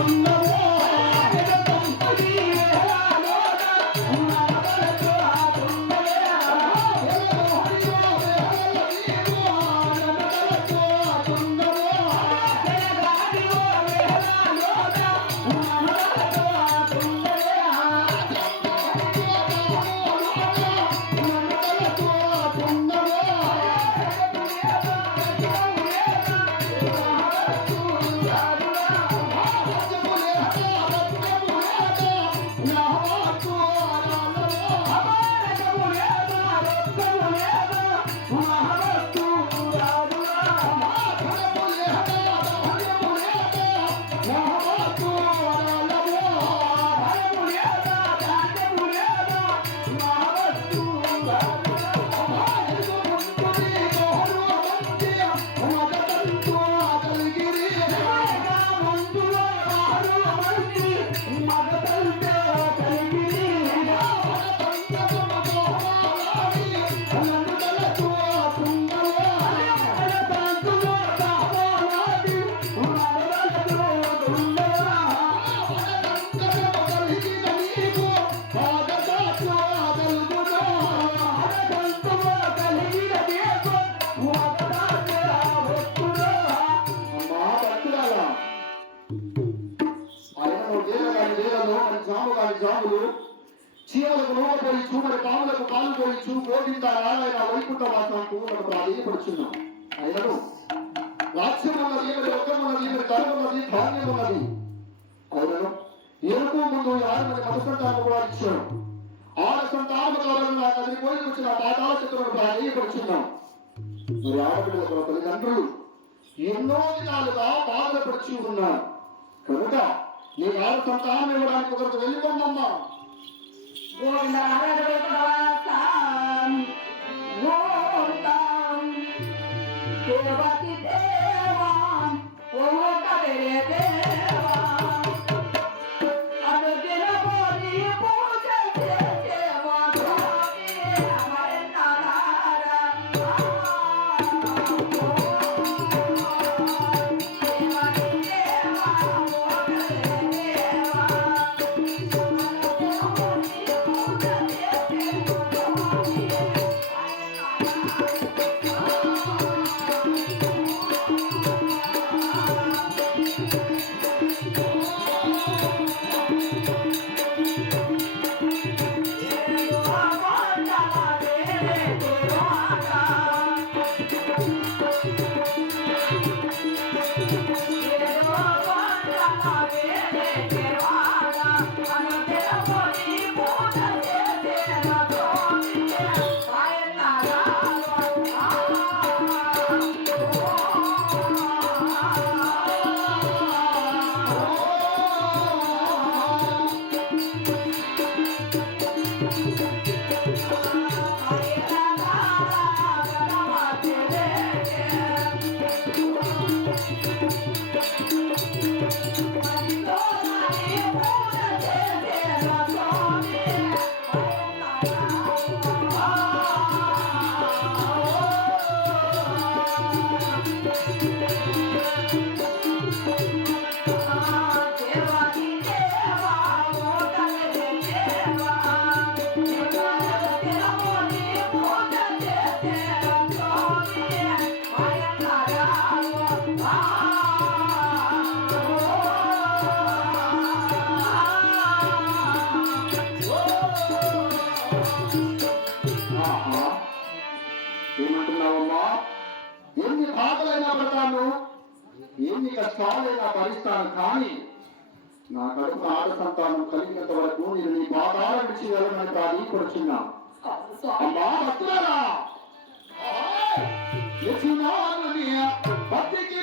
అమ్మా జాములు చీమలకు నూనెపోయి చూమడి పాములకు పాలు పోయించు గోవింద నారాయణ వైకుంఠ వాసనకు మనం ప్రాధేయపడుచున్నాం. ఆయనను రాజ్యం ఉన్నది ఈమెది వర్గం ఉన్నది ఈమెది ధనం ఉన్నది ధాన్యం ఉన్నది ఆయనను ఎరుపు ముందు ఆరు మంది మధుసంతానం కూడా ఇచ్చాడు. ఆడ సంతానం కావాలన్నా కదిలి పోయి వచ్చిన పాతాల చిత్రం ప్రాధేయపడుచున్నాం. మరి ఆడపిల్ల తల్లిదండ్రులు ఎన్నో విధాలుగా బాధపడుచు ఉన్నారు. కనుక నీ వారు సంతానం ఇవ్వడానికి ఒకరికి వెళ్ళిపోమ్మా Yeah. ఎన్ని బాధలైనా పడతాను ఎన్ని కష్టాలైనా భరిస్తాను కానీ నా కడుపు ఆడ సంతానం కలిగినంత వరకు నేను నీ పాదాల నుంచి వెళ్ళమని దాని ప్రాధీపడుచున్నా అమ్మా భక్తులారా! యజమానుని భక్తికి